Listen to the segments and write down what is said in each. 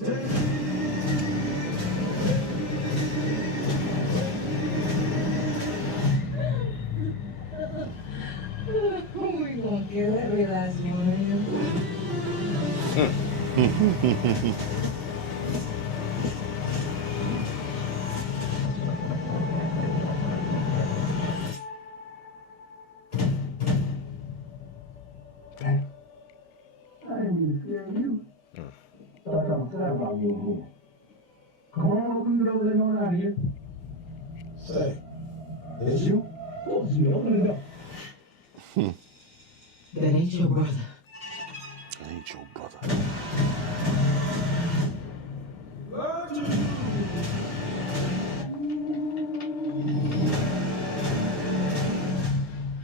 We gonna get that realizing you want him. Damn. I didn't mean to scare you. Thought something sad about me in here. Come on, open the door, let on out of here. Say, it's you? What's you? Open the door. That ain't your brother. That ain't your brother.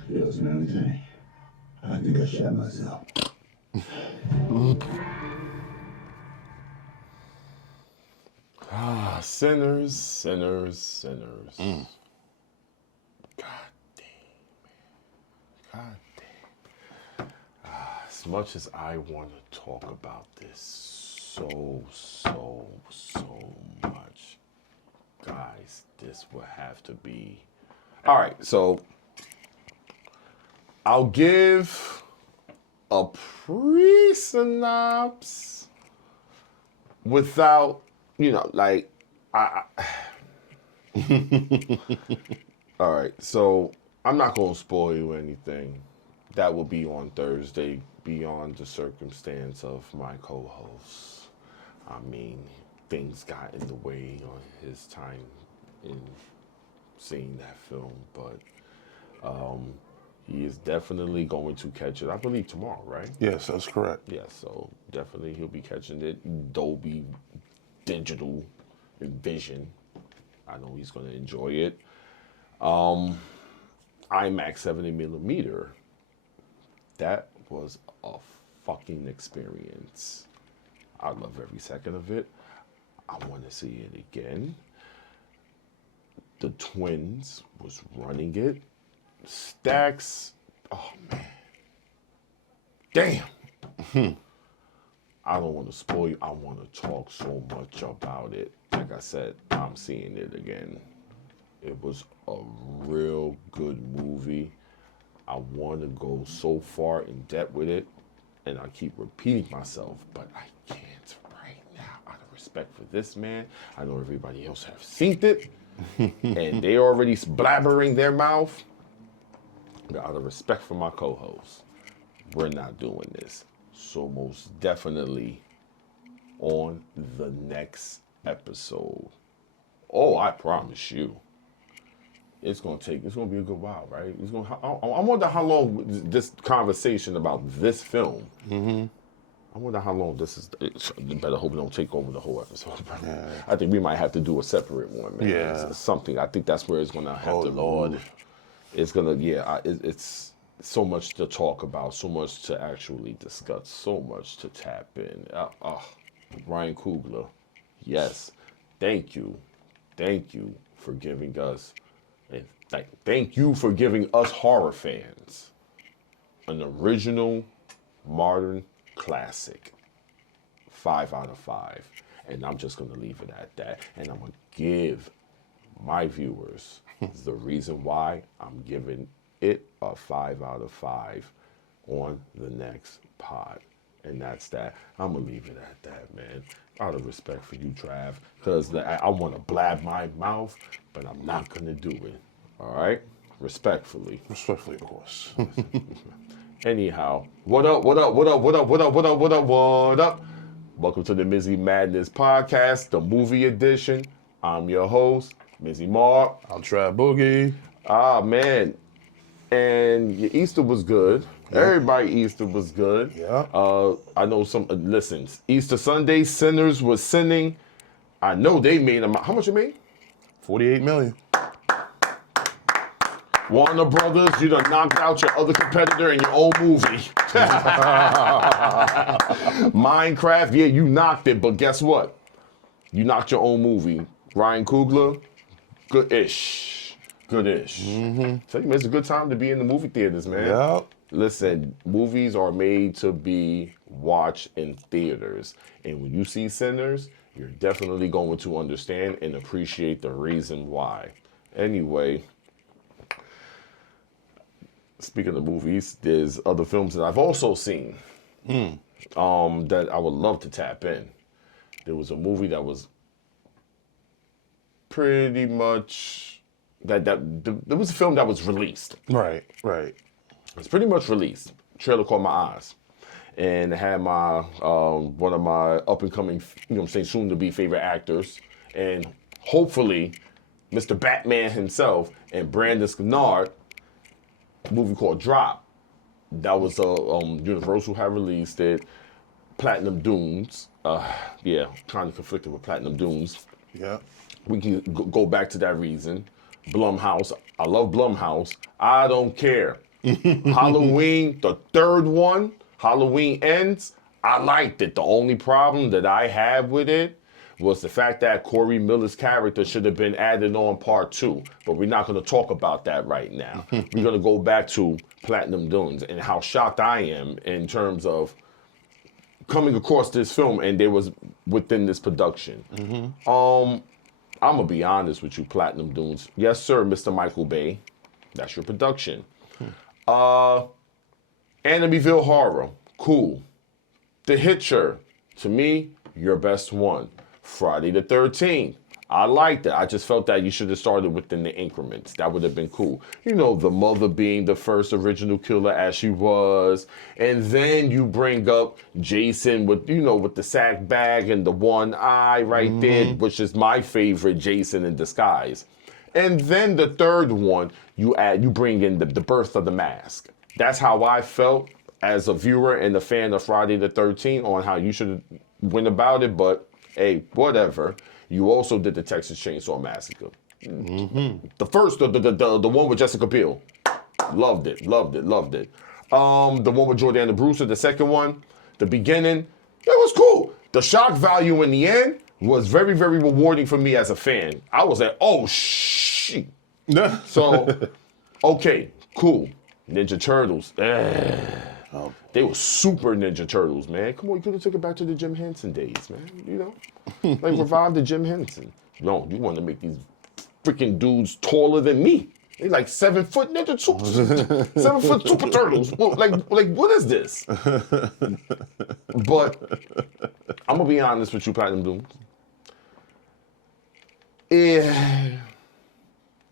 Feels another thing. I think I shot myself. Sinners, sinners, sinners. God damn, man. God damn. As much as I want to talk about this so much, guys, this will have to be. All right, so I'll give a pre-synopsis without, like, all right, so I'm not going to spoil you anything. That will be on Thursday, beyond the circumstance of my co-host. I mean, things got in the way on his time in seeing that film, but he is definitely going to catch it, I believe, tomorrow, right? Yes, that's correct. Yeah, so definitely he'll be catching it. Dolby Digital Vision. I know he's going to enjoy it. IMAX 70mm. That was a fucking experience. I love every second of it. I want to see it again. The twins was running it. Stacks. Oh, man. Damn. I don't want to spoil you. I want to talk so much about it. Like I said, I'm seeing it again. It was a real good movie. I want to go so far in depth with it, and I keep repeating myself, but I can't right now out of respect for this man. I know everybody else have seen it, and they already blabbering their mouth. But out of respect for my co-host, we're not doing this. So most definitely on the next episode. Oh, I promise you. It's gonna be a good while, right? I wonder how long this conversation about this film. I wonder how long this is. You better hope we don't take over the whole episode. Yeah. I think we might have to do a separate one, man. Yeah. It's something. I think that's where it's gonna have to. Lord. Move. It's gonna. Yeah. It's so much to talk about. So much to actually discuss. So much to tap in. Ryan Coogler. Yes. Thank you for giving us. And thank you for giving us horror fans an original, modern classic. 5 out of 5. And I'm just going to leave it at that. And I'm going to give my viewers the reason why I'm giving it a 5 out of 5 on the next pod. And that's that. I'm going to leave it at that, man. Out of respect for you, Trav. Because I want to blab my mouth, but I'm not going to do it. All right? Respectfully. Respectfully, of course. Anyhow, what up? Welcome to the Mizzie Madness Podcast, the movie edition. I'm your host, Mizzie Mark. I'll try Boogie. Ah, man. And your Easter was good. Yeah. Everybody Easter was good. Yeah. I know listen, Easter Sunday, Sinners was sinning. I know they made them. How much it made? $48 million. Warner Brothers, you done knocked out your other competitor in your own movie. Minecraft, yeah, you knocked it, but guess what? You knocked your own movie. Ryan Coogler, good-ish. Good-ish. Mm-hmm. So it's a good time to be in the movie theaters, man. Yeah. Listen, movies are made to be watched in theaters. And when you see Sinners, you're definitely going to understand and appreciate the reason why. Anyway, speaking of movies, there's other films that I've also seen that I would love to tap in. There was a movie that was pretty much there was a film that was released. Right. It's pretty much released. Trailer caught my eyes, and it had my one of my up and coming, soon to be favorite actors, and hopefully, Mr. Batman himself and Brandon Skynyrd. A movie called Drop. That was Universal had released it. Platinum Dunes. Kind of conflicted with Platinum Dunes. Yeah. We can go back to that reason. Blumhouse. I love Blumhouse. I don't care. Halloween, the third one, Halloween Ends, I liked it. The only problem that I have with it was the fact that Corey Miller's character should have been added on part 2. But we're not going to talk about that right now. We're going to go back to Platinum Dunes and how shocked I am in terms of coming across this film and there was within this production. I'm going to be honest with you, Platinum Dunes. Yes, sir, Mr. Michael Bay. That's your production. Amityville Horror, cool. The Hitcher, to me, your best one. Friday the 13th, I liked it. I just felt that you should have started within the increments. That would have been cool. The mother being the first original killer as she was. And then you bring up Jason with the sack bag and the one eye right there, which is my favorite Jason in disguise. And then the third one, you bring in the birth of the mask. That's how I felt as a viewer and a fan of Friday the 13th on how you should went about it. But hey, whatever. You also did the Texas Chainsaw Massacre. The first, the one with Jessica Biel. Loved it. The one with Jordana Brewster, the second one, the beginning, it was cool. The shock value in the end was very, very rewarding for me as a fan. I was like, oh, shit. So, okay, cool. Ninja Turtles. They were super Ninja Turtles, man. Come on, you could have took it back to the Jim Henson days, man. Like revive the Jim Henson. No, you want to make these freaking dudes taller than me. They like 7 foot Ninja Turtles, 7 foot Super Turtles. Like what is this? But I'm gonna be honest with you, Platinum Dunes.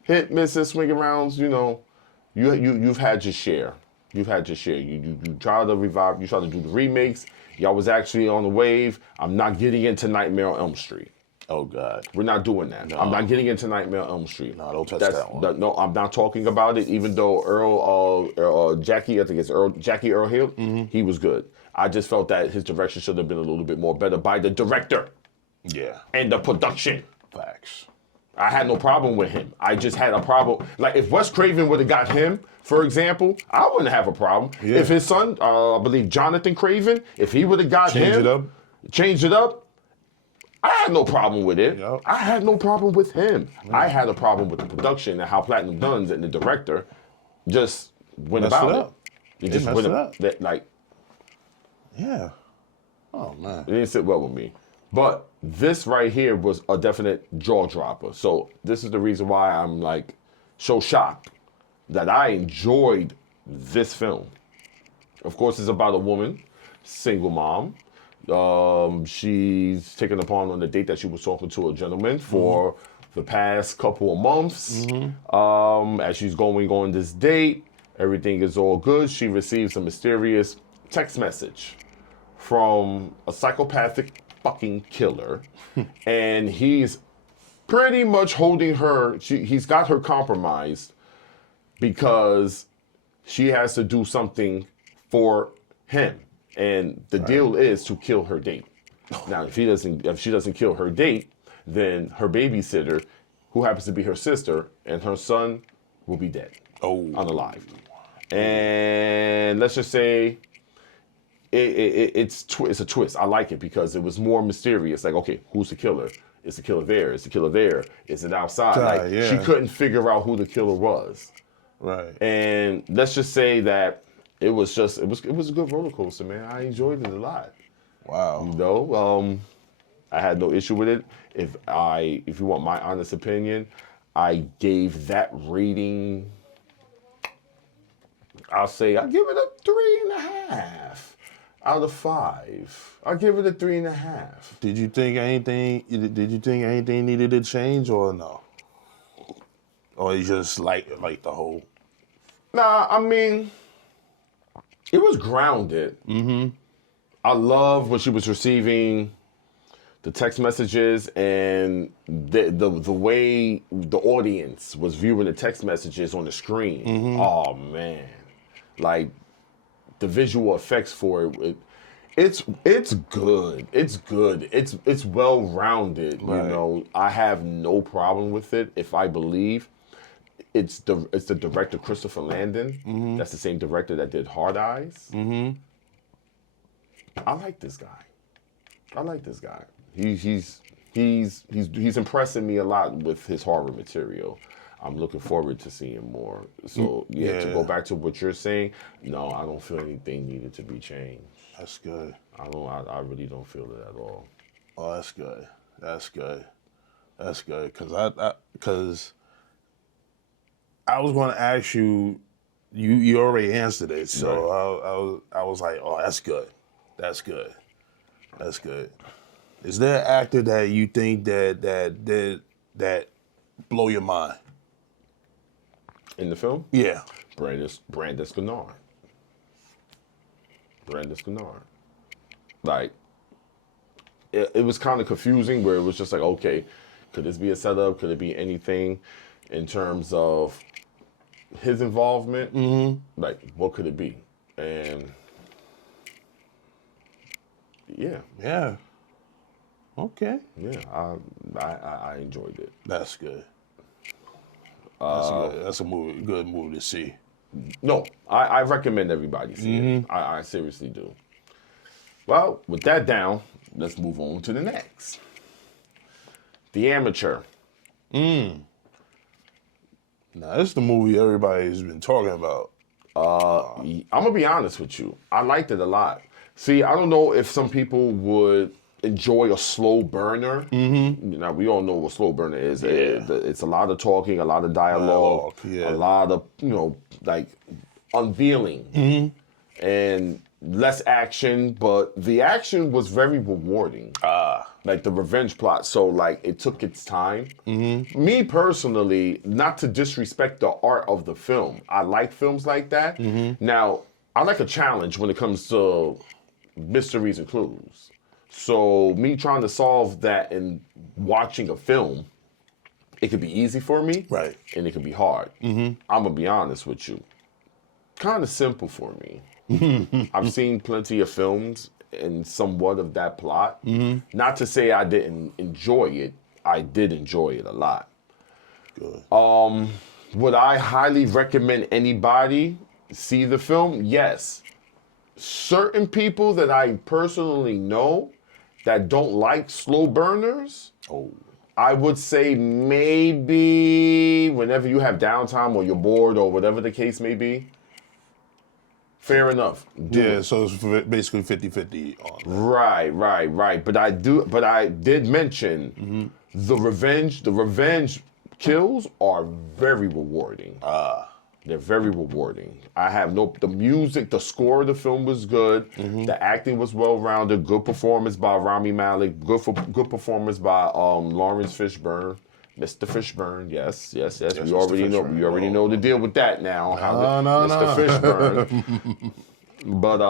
Hit, misses, swinging rounds. You've had your share. You've had your share. You try to revive. You try to do the remakes. Y'all was actually on the wave. I'm not getting into Nightmare on Elm Street. Oh, God. We're not doing that. No. I'm not getting into Nightmare on Elm Street. No, don't touch that one. No, I'm not talking about it, even though Jackie Earl Hill, he was good. I just felt that his direction should have been a little bit more better by the director. Yeah. And the production. Facts. I had no problem with him. I just had a problem. Like, if Wes Craven would have got him, for example, I wouldn't have a problem. Yeah. If his son, I believe Jonathan Craven, if he would have got changed it up, I had no problem with it. Yep. I had no problem with him. Yeah. I had a problem with the production and how Platinum Dunes and the director just went about it. They just went up. Yeah. Oh, man. It didn't sit well with me. But this right here was a definite jaw dropper. So this is the reason why I'm like so shocked that I enjoyed this film. Of course, it's about a woman, single mom. She's taken upon on the date that she was talking to a gentleman for the past couple of months. As she's going on this date, everything is all good. She receives a mysterious text message from a psychopathic fucking killer, and he's pretty much holding her. He's got her compromised because she has to do something for him, and the deal is to kill her date. Now, if she doesn't kill her date, then her babysitter, who happens to be her sister, and her son will be dead, unalived. And let's just say it's a twist. I like it because it was more mysterious. Like, okay, who's the killer? Is the killer there? Is the killer there? Is it outside? She couldn't figure out who the killer was. Right. And let's just say that it was a good roller coaster, man. I enjoyed it a lot. Wow. You know, I had no issue with it. If you want my honest opinion, I gave that rating. I give it a 3.5 out of 5. I'll give it a 3.5. Did you think anything needed to change or no? Or you just like the whole? Nah, I mean, it was grounded. Mm-hmm. I love when she was receiving the text messages and the way the audience was viewing the text messages on the screen. Mm-hmm. Oh man, like the visual effects for it. It's good. It's good. It's well rounded. Right. You know, I have no problem with it if I believe. It's the director Christopher Landon. Mm-hmm. That's the same director that did Hard Eyes. Mm-hmm. I like this guy. He's impressing me a lot with his horror material. I'm looking forward to seeing more. So to go back to what you're saying, no, I don't feel anything needed to be changed. That's good. I really don't feel it at all. Oh, that's good. That's good. Because I was going to ask you. You already answered it, so right. I was like, oh, that's good. That's good. Is there an actor that you think that blow your mind in the film? Yeah, Brandis Gennard. Like, it was kind of confusing where it was just like, okay, could this be a setup? Could it be anything in terms of his involvement? Mm-hmm. Like, what could it be? And yeah. Okay. Yeah, I enjoyed it. That's good. That's a good movie to see. No, I recommend everybody see it. I seriously do. Well, with that down, let's move on to the next. The Amateur. Now, this is the movie everybody's been talking about. I'm going to be honest with you. I liked it a lot. See, I don't know if some people would enjoy a slow burner. Mm-hmm. Now, we all know what slow burner is. Yeah. It's a lot of talking, a lot of dialogue, a lot of, like unveiling, and less action, but the action was very rewarding. Like the revenge plot. So, like, it took its time. Mm-hmm. Me personally, not to disrespect the art of the film, I like films like that. Mm-hmm. Now, I like a challenge when it comes to mysteries and clues. So me trying to solve that and watching a film, it could be easy for me, right? And it could be hard. Mm-hmm. I'm gonna be honest with you, kind of simple for me. I've seen plenty of films and somewhat of that plot. Mm-hmm. Not to say I didn't enjoy it. I did enjoy it a lot. Good. Would I highly recommend anybody see the film? Yes. Certain people that I personally know that don't like slow burners, I would say maybe whenever you have downtime or you're bored or whatever the case may be, fair enough. So it's basically 50-50 on that. Right. But I did mention the revenge kills are very rewarding. They're very rewarding. The music, the score of the film was good. Mm-hmm. The acting was well-rounded. Good performance by Rami Malek. Good performance by Lawrence Fishburne. Mr. Fishburne, yes. We already know the deal with that now. Mr. Fishburne. But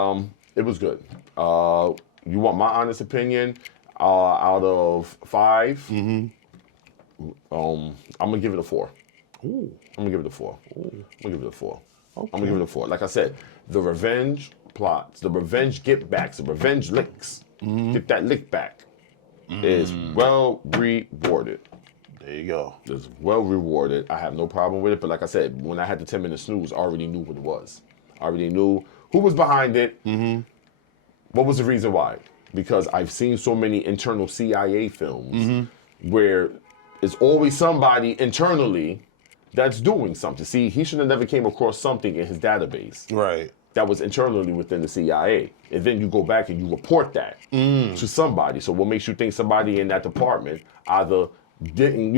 it was good. You want my honest opinion? Out of 5, I'm gonna give it a 4. Ooh. I'm gonna give it a 4. Okay. I'm gonna give it a 4. Like I said, the revenge plots, the revenge get-backs, the revenge licks, get that lick back, is well rewarded. There you go. It's well rewarded. I have no problem with it. But like I said, when I had the 10-minute snooze, I already knew what it was. I already knew who was behind it. Mm-hmm. What was the reason why? Because I've seen so many internal CIA films where it's always somebody internally that's doing something. See, he should have never came across something in his database. Right. that was internally within the CIA. And then you go back and you report that to somebody. So what makes you think somebody in that department either didn't,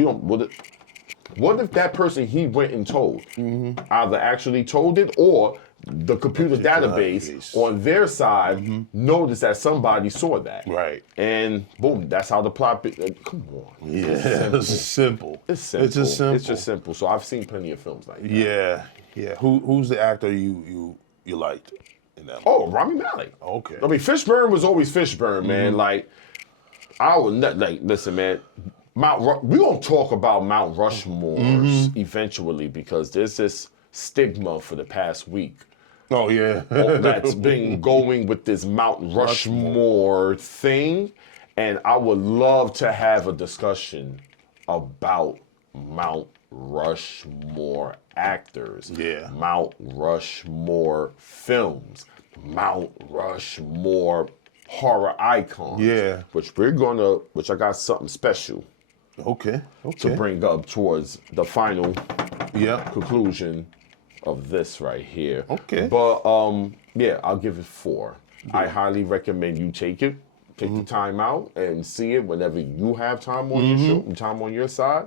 what if that person he went and told either actually told it, or the computer database on their side noticed that somebody saw that. Right. And boom, that's how the plot, come on. Yeah, it's simple. It's simple. It's just simple. It's just simple. So I've seen plenty of films like that. Yeah, yeah. Who's the actor you liked in that movie? Oh, Rami Malek. Okay. I mean, Fishburne was always Fishburne, man. Like, I would not, like, listen, man. We're going to talk about Mount Rushmores eventually, because there's this stigma for the past week Oh, yeah. that's been going with this Mount Rushmore thing. And I would love to have a discussion about Mount Rushmore actors, Mount Rushmore films, Mount Rushmore horror icons. Yeah. Which I got something special Okay. to bring up towards the final Yeah. conclusion of this right here. Okay. But yeah, I'll give it 4. I highly recommend you take the time out and see it whenever you have time on your show, time on your side.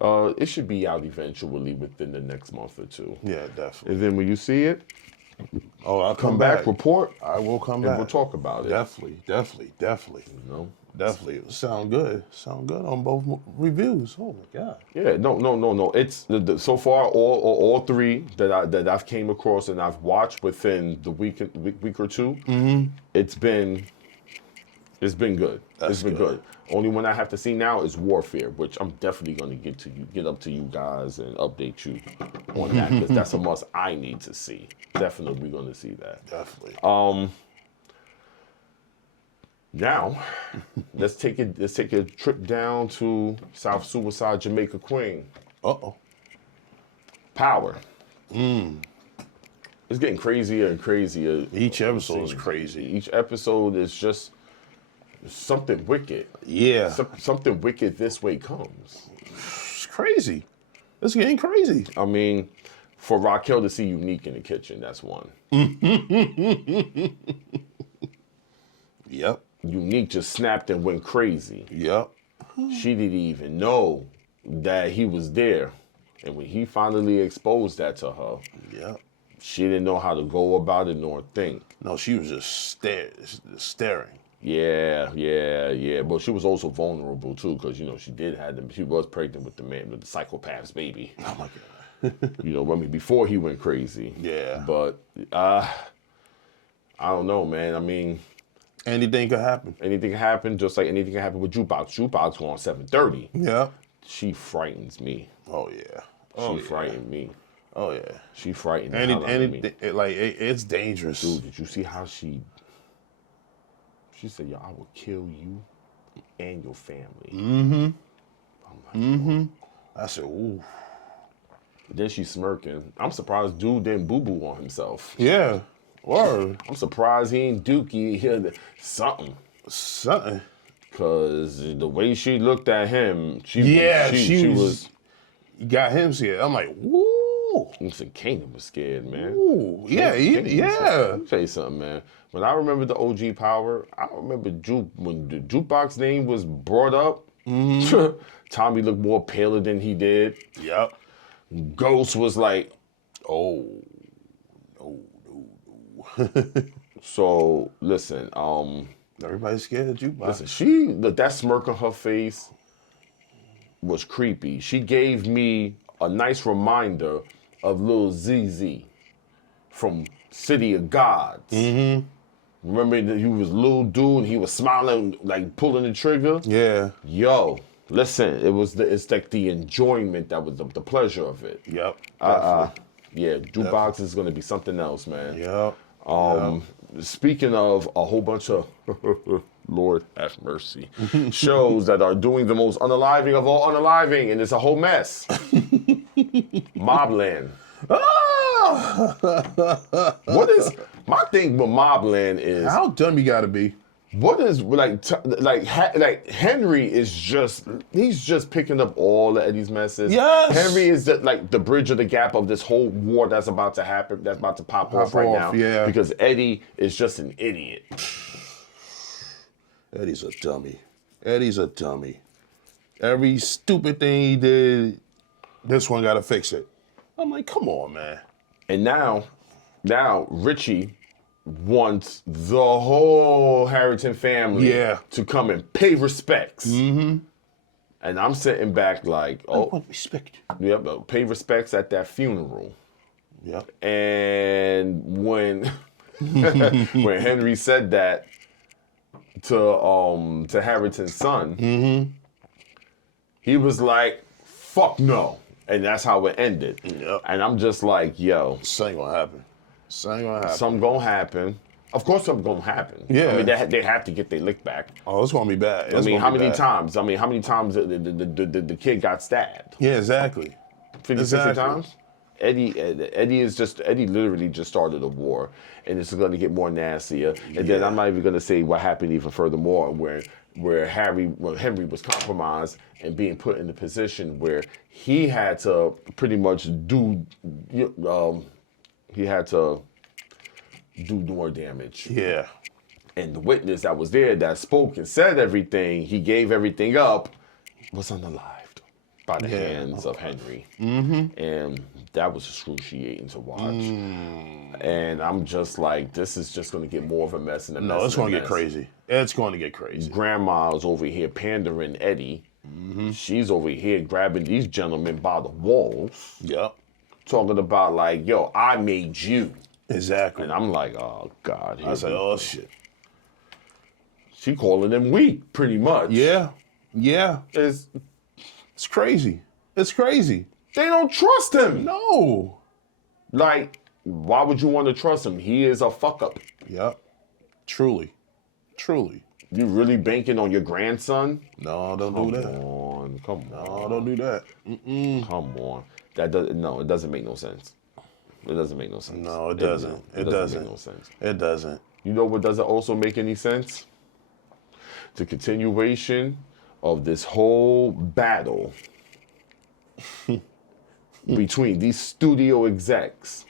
It should be out eventually within the next month or 2. Yeah, definitely. And then when you see it, I'll come back, report, I will come and back. we'll talk about it. Definitely. You know? Definitely. Sound good on both reviews. Oh my God. Yeah, no. It's so far all 3 that I've came across and I've watched within the week or 2. It's been good. It's been good. Only one I have to see now is Warfare, which I'm definitely going to get up to you guys and update you on that, because that's a must I need to see. Definitely going to see that. Definitely. Now, let's take a trip down to South Suicide, Jamaica Queen. Uh-oh. Power. It's getting crazier and crazier. Each episode is crazy. Each episode is just something wicked. Yeah. Something wicked this way comes. It's crazy. It's getting crazy. I mean, for Raquel to see Unique in the kitchen, that's one. Yep. Unique just snapped and went crazy. Yep. She didn't even know that he was there. And when he finally exposed that to her, Yep. she didn't know how to go about it nor think. No, she was just staring. Yeah. But she was also vulnerable too, because she was pregnant with the psychopath's baby. Oh my God. Before he went crazy. Yeah. But I don't know, man. I mean, anything could happen. anything can happen, just like anything can happen with Jukebox. Jukebox going 7:30. Yeah. She frightens me. Oh yeah. She frightened me. Oh yeah. She frightened the hell out of me. It's dangerous. Dude, did you see how she said, "Yo, I will kill you and your family." I'm like, I said, ooh. Then she's smirking. I'm surprised dude didn't boo-boo on himself. Yeah. Word. I'm surprised he ain't dookie something. Something. Cause the way she looked at him, she was You got him scared. I'm like, woo. Listen, Kanan was scared, man. Ooh. Yeah. Let me tell you something, man. When I remember the OG Power, I remember when the Jukebox name was brought up, Tommy looked more paler than he did. Yep. Ghost was like, Oh. No. so listen, Everybody's scared of Jukebox. listen, that smirk on her face was creepy. She gave me a nice reminder of Lil ZZ from City of Gods. Remember that he was a little dude and he was smiling, like pulling the trigger? Yeah. Yo, listen, it's like the enjoyment that was the pleasure of it. Yep. Yeah, Jukebox is gonna be something else, man. Yep. Speaking of a whole bunch of Lord have mercy shows that are doing the most unaliving of all unaliving, and it's a whole mess. Mobland. What is my thing with Mobland is How dumb you gotta be? What is like Henry is he's just picking up all of Eddie's messes. Yes. Henry is like the bridge of the gap of this whole war that's about to happen, that's about to pop off right now. Yeah. Because Eddie is just an idiot. Eddie's a dummy. Eddie's a dummy. Every stupid thing he did, this one got to fix it. I'm like, come on, man. And now Richie wants the whole Harrington family to come and pay respects. Mm-hmm. And I'm sitting back like, I want respect. Yep, pay respects at that funeral. Yep. And when when Henry said that to Harrington's son, he was like, fuck no. And that's how it ended. Yep. And I'm just like, yo. This ain't gonna happen. Something gonna happen. Of course something gonna happen. Yeah. I mean, they have to get their lick back. Oh, it's gonna be bad. I mean, how many times the kid got stabbed? Yeah, exactly. 50, 60 times? Eddie literally just started a war, and it's going to get more nastier. And then I'm not even going to say what happened even furthermore, where Henry was compromised and being put in the position where he had to pretty much do more damage. Yeah. And the witness that was there that spoke and said everything, he gave everything up, was unalived by the hands of Henry. Mm-hmm. And that was excruciating to watch. And I'm just like, this is just going to get more of a mess. No, it's going to get crazy. It's going to get crazy. Grandma's over here pandering Eddie. Mm-hmm. She's over here grabbing these gentlemen by the walls. Yep. Talking about like, yo, I made you. Exactly. And I'm like, oh, God. I said, oh, shit. She calling them weak, pretty much. Yeah. Yeah. It's crazy. It's crazy. They don't trust him. No. Like, why would you want to trust him? He is a fuck up. Yep. Truly. You really banking on your grandson? No, don't do that. Come on. No, don't do that. Come on. It doesn't make no sense. It doesn't make no sense. No, it doesn't. It doesn't make no sense. It doesn't. You know what doesn't also make any sense? The continuation of this whole battle between these studio execs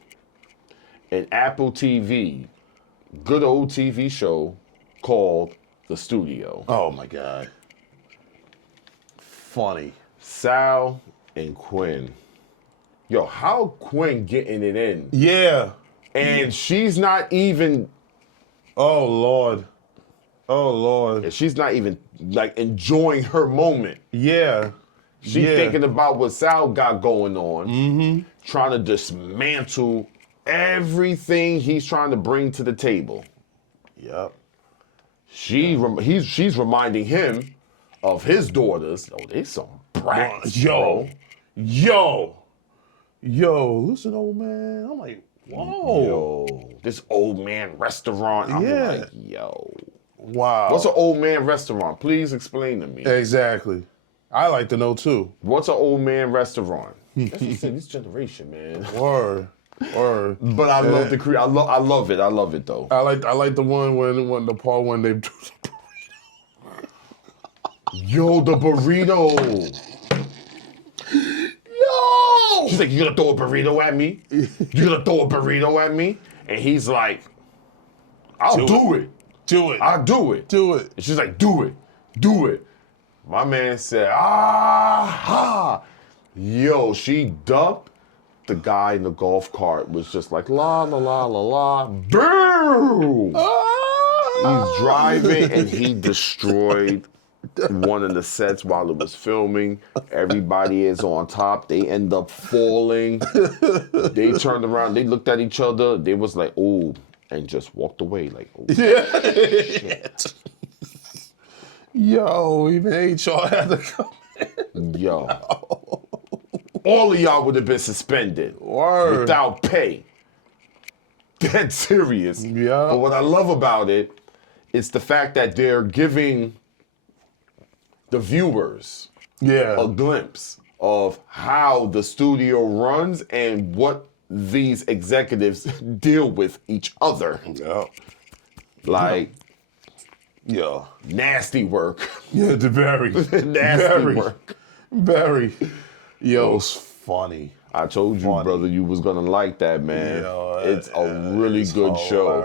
and Apple TV, good old TV show called The Studio. Oh my God. Funny. Sal and Quinn. Yo, how Quinn getting it in? Yeah. And she's not even... Oh, Lord. And she's not even, like, enjoying her moment. Yeah. She's thinking about what Sal got going on, trying to dismantle everything he's trying to bring to the table. Yep. She's reminding him of his daughters. Oh, they some brats. Yo, listen, old man. I'm like, whoa. Yo, this old man restaurant. I'm like, yo. Wow. What's an old man restaurant? Please explain to me. Exactly. I like to know too. What's an old man restaurant? That's what I'm saying, this generation, man. Word. But I love the I love it. I love it though. I like the one when the part when they do the burrito. Yo, the burrito. Yo! She's like, you gonna throw a burrito at me? You gonna throw a burrito at me? And he's like, I'll do it. Do it. I'll do it. Do it. And she's like, do it. Do it. My man said, ah. Yo, she dumped. The guy in the golf cart was just like, la, la, la, la, la. Boom! He's driving and he destroyed one of the sets while it was filming. Everybody is on top. They end up falling. They turned around. They looked at each other. They was like, oh, and just walked away like, oh, shit. Yo, even HR had to come in. Yo. All of y'all would have been suspended. Word. Without pay. Dead serious. Yeah. But what I love about it, it's the fact that they're giving the viewers a glimpse of how the studio runs and what these executives deal with each other. Yeah. Like, Yeah. Nasty work. Yeah, the very. Nasty work. Very. Yo, it's funny. I told you, brother, you was gonna like that, man. Yo, it's a really good show.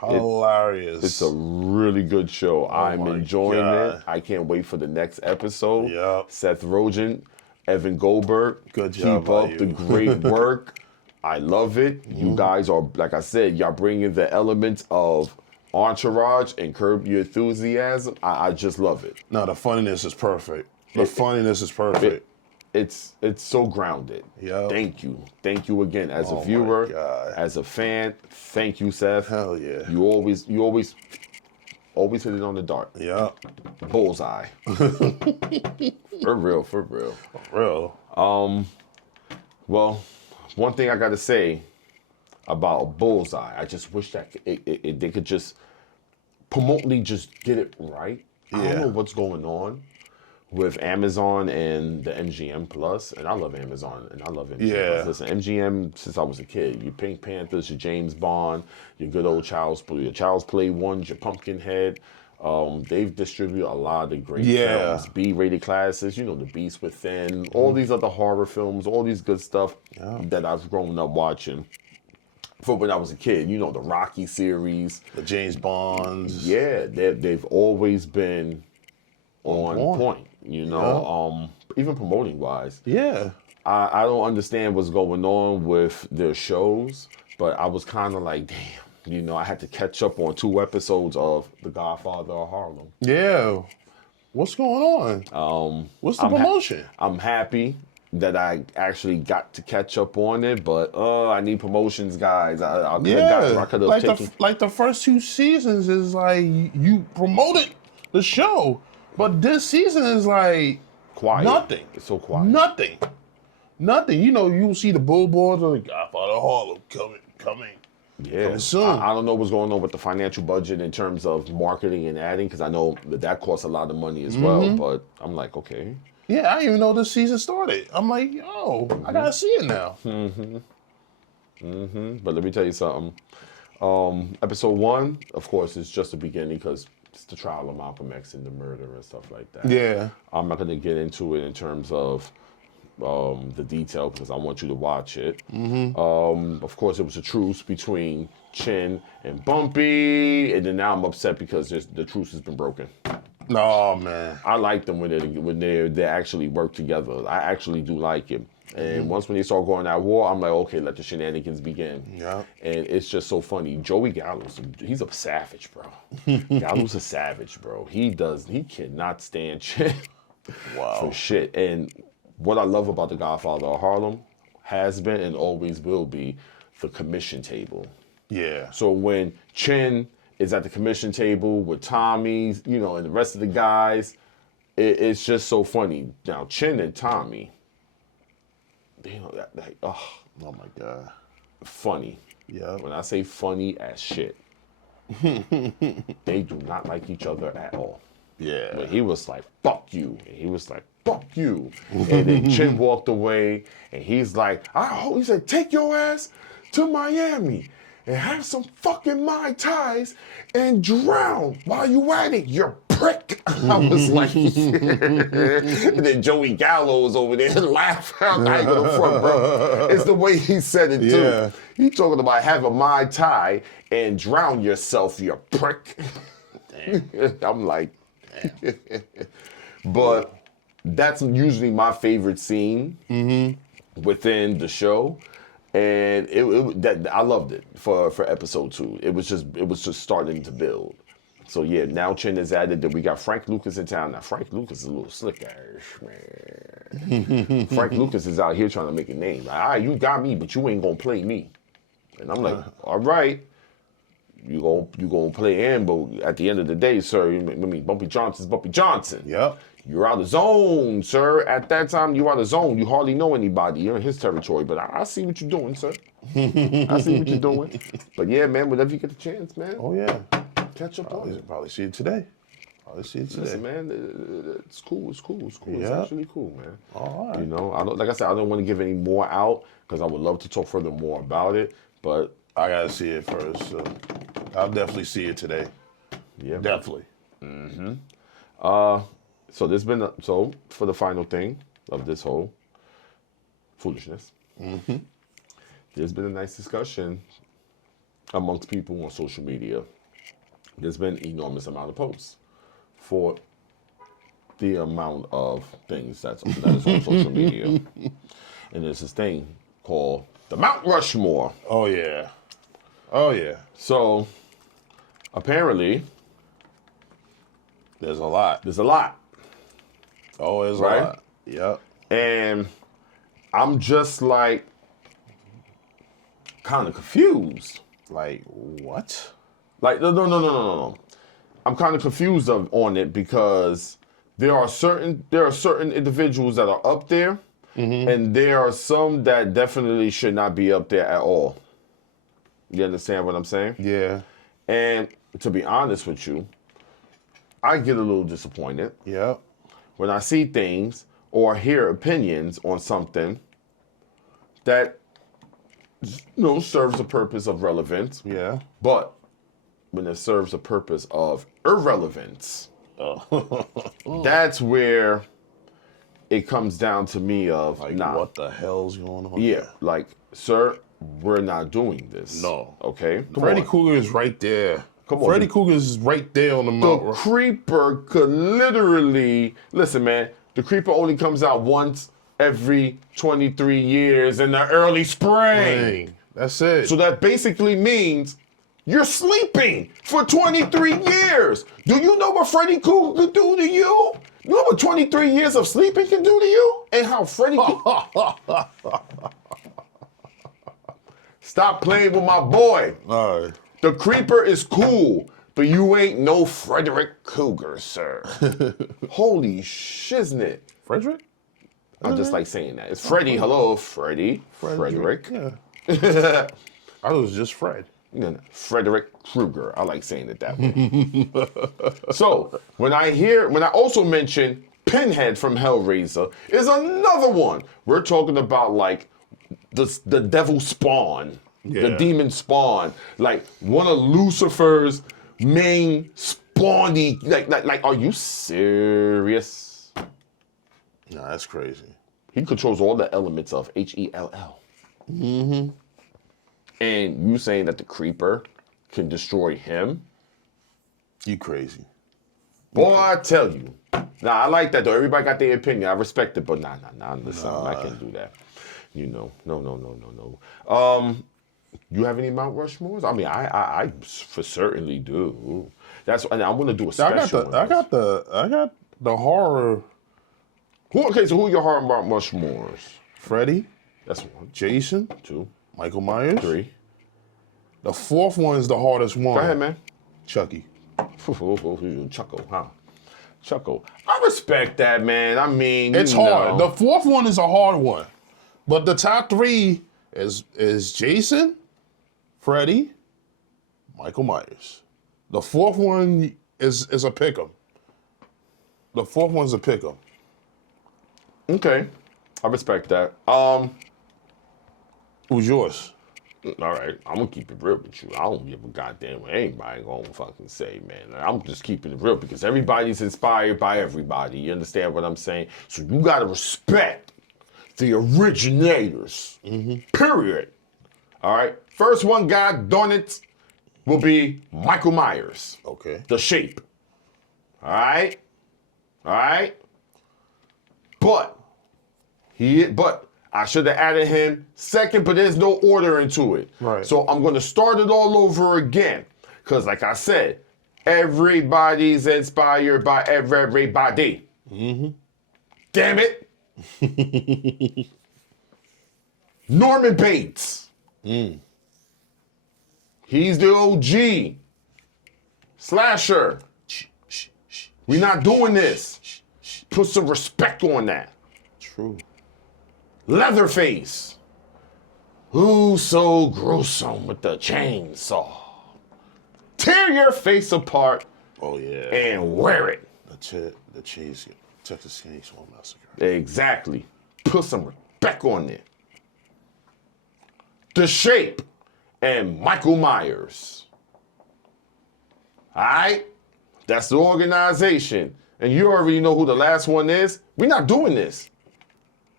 Hilarious. It's a really good show. I'm enjoying it. I can't wait for the next episode. Yep. Seth Rogen, Evan Goldberg. Good job. Keep up the great work. I love it. You guys are, like I said, y'all bringing the elements of Entourage and Curb Your Enthusiasm. I just love it. No, the funniness is perfect. Funniness is perfect. It's so grounded. Yep. Thank you again as a viewer, as a fan. Thank you, Seth. Hell yeah. You always hit it on the dart. Yeah. Bullseye. For real. For real. Well, one thing I gotta say about Bullseye, I just wish that they could just promotely just get it right. I don't know what's going on with Amazon and the MGM Plus, and I love Amazon and I love MGM Plus. Listen, MGM since I was a kid, your Pink Panthers, your James Bond, your good old Child's Play ones, your Pumpkinhead. They've distributed a lot of the great films, B-rated classes, The Beast Within, all these other horror films, all these good stuff that I've grown up watching. From when I was a kid, the Rocky series, the James Bonds. Yeah, they've always been on point. Even promoting wise. Yeah. I don't understand what's going on with their shows, but I was kind of like, damn, I had to catch up on 2 episodes of The Godfather of Harlem. Yeah. What's going on? What's the promotion? I'm happy that I actually got to catch up on it, but I need promotions, guys. I could have taken... Like the first 2 seasons is like, you promoted the show. But this season is like quiet. Nothing. It's so quiet. Nothing. You'll see the billboards of the Godfather of Harlem coming. Yeah. Coming soon. I don't know what's going on with the financial budget in terms of marketing and adding, because I know that costs a lot of money as well. But I'm like, okay. Yeah, I didn't even know this season started. I'm like, yo, I gotta see it now. But let me tell you something. Episode 1, of course, is just the beginning because it's the trial of Malcolm X and the murder and stuff like that. Yeah. I'm not going to get into it in terms of the detail because I want you to watch it. Of course, it was a truce between Chin and Bumpy, and then now I'm upset because the truce has been broken. No, man. I like them when they actually work together. I actually do like it. And once when they start going at war, I'm like, okay, let the shenanigans begin. Yeah. And it's just so funny. Joey Gallows, he's a savage, bro. Gallows a savage, bro. He cannot stand shit. Wow. For shit. And what I love about The Godfather of Harlem has been and always will be the commission table. Yeah. So when Chin is at the commission table with Tommy, and the rest of the guys, it's just so funny. Now, Chin and Tommy, oh my God. Funny. Yeah. When I say funny as shit, they do not like each other at all. Yeah. But he was like, fuck you. And he was like, fuck you. And then Chin walked away and he's like, he said, take your ass to Miami and have some fucking Mai Tais and drown while you at it, you prick. I was like, and then Joey Gallows over there laughing. I ain't gonna front, bro. It's the way he said it, too. Yeah. He talking about have a Mai Tai and drown yourself, you prick. Damn. I'm like, but that's usually my favorite scene within the show. And I loved it for episode 2. It was just starting to build. So yeah, now Chin is added. That we got Frank Lucas in town. Now Frank Lucas is a little slick ass man. Frank Lucas is out here trying to make a name. Like, all right, you got me, but you ain't gonna play me. And I'm like, all right, you gonna play him, but at the end of the day, sir, Bumpy Johnson's Bumpy Johnson. Yep. You're out of zone, sir. At that time, you're out of zone. You hardly know anybody. You're in his territory. But I see what you're doing, sir. I see what you're doing. But yeah, man, whenever you get the chance, man. Oh, yeah. Catch up on it. Probably see it today. Listen, man, it's cool. It's Yeah. It's actually cool, man. All right. Like I said, I don't want to give any more out because I would love to talk further more about it. But I got to see it first. So I'll definitely see it today. Yeah, man. Definitely. So there's been so for the final thing of this whole foolishness. There's been a nice discussion amongst people on social media. There's been an enormous amount of posts for the amount of things that is on social media. And there's this thing called the Mount Rushmore. Oh yeah. Oh yeah. So apparently There's a lot. there's a lot. Oh, there's Right? a lot. Yep. And I'm just like kind of confused. Like what? Like no. I'm kind of confused on it because there are certain individuals that are up there, and there are some that definitely should not be up there at all. You understand what I'm saying? Yeah. And to be honest with you, I get a little disappointed Yep. when I see things or hear opinions on something that serves a purpose of relevance. Yeah. But when it serves a purpose of irrelevance, that's where it comes down to me of, Like nah, what the hell's going on? yeah, like, sir, we're not doing this. No. Okay? Come Freddy on. Krueger is right there. Come on, Freddy dude. Krueger is right there on the The mountain. creeper could literally, listen, man, the creeper only comes out once every 23 years in the early spring. Dang. That's it. So that basically means you're sleeping for 23 years. Do you know what Freddy Krueger could do to you? You know what 23 years of sleeping can do to you? And how Freddy Stop playing with my boy. All right. The creeper is cool, but you ain't no Frederick Krueger, sir. Holy shiznit. Frederick? I just like saying that. It's Freddy. Hello, Freddy. Frederick. Yeah. I thought it was just Fred. No, Frederick Krueger. I like saying it that way. So when I also mention Pinhead from Hellraiser is another one. We're talking about like the devil spawn, the Yeah. demon spawn, like one of Lucifer's main spawny. Like, are you serious? Nah, that's crazy. He controls all the elements of Hell. And you saying that the creeper can destroy him? You crazy. Boy, I tell you. Nah, I like that though. Everybody got their opinion. I respect it, but nah. Listen, I can't do that. You know, no. You have any Mount Rushmores? I mean, I for certainly do. And I'm gonna do a special one. I got the horror. Okay, so who are your horror Mount Rushmores? Freddy, That's one, Jason, two, Michael Myers. 3. The fourth one is the hardest one. Go ahead, man. Chucky. Chuckle, huh? Chuckle. I respect that, man. I mean, It's hard. The fourth one is a hard one. But the top 3 is Jason, Freddy, Michael Myers. The fourth one is a pick'em. The fourth one's a pick'em. Okay, I respect that. Who's yours? All right, I'm gonna keep it real with you. I don't give a goddamn what anybody gonna fucking say, man. I'm just keeping it real because everybody's inspired by everybody. You understand what I'm saying? So you gotta respect the originators. Period. All right. First one, God darn it, will be Michael Myers. Okay. The Shape. All right. All right. But I should have added him second, but there's no order into it. Right. So I'm going to start it all over again. Because like I said, everybody's inspired by everybody. Damn it. Norman Bates. He's the OG. Slasher. We're not doing this. Put some respect on that. True. Leatherface. Who's so gruesome with the chainsaw? Tear your face apart Oh yeah. and wear it. The Texas Chainsaw Massacre. Exactly. Put some respect on it. The Shape and Michael Myers. All right? That's the organization. And you already know who the last one is. We're not doing this.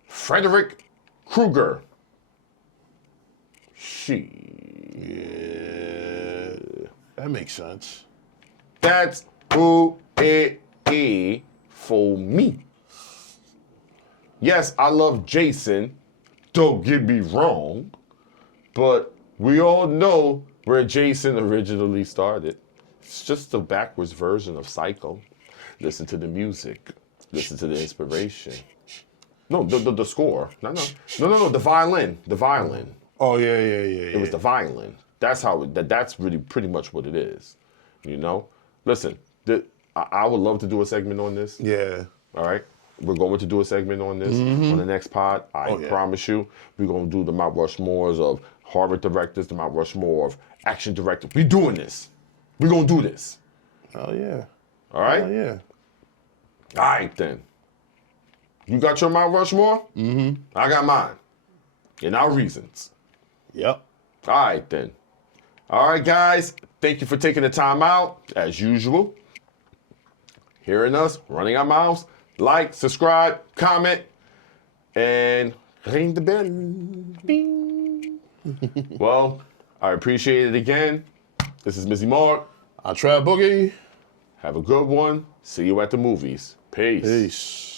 Frederick Krueger. Yeah, that makes sense. That's who it is for me. Yes, I love Jason. Don't get me wrong. But we all know where Jason originally started. It's just a backwards version of Psycho. Listen to the music. Listen to the inspiration. No, the score. No, the violin. The violin. Oh yeah. It was the violin. That's how. That's really pretty much what it is. You know. Listen, I would love to do a segment on this. Yeah. All right. We're going to do a segment on this on the next pod. I promise you. We're going to do the Mount Rushmores of horror directors, the Mount Rushmore of action directors. We're doing this. We're going to do this. Oh yeah. All right? Oh yeah. All right, then. You got your Mount Rushmore? Mm-hmm. I got mine. And our reasons. Yep. All right, then. All right, guys. Thank you for taking the time out, as usual. Hearing us, running our mouths. Like, subscribe, comment, and ring the bell. Bing. Well, I appreciate it again. This is Mizzie Mark. I try Boogie. Have a good one. See you at the movies. Peace. Peace.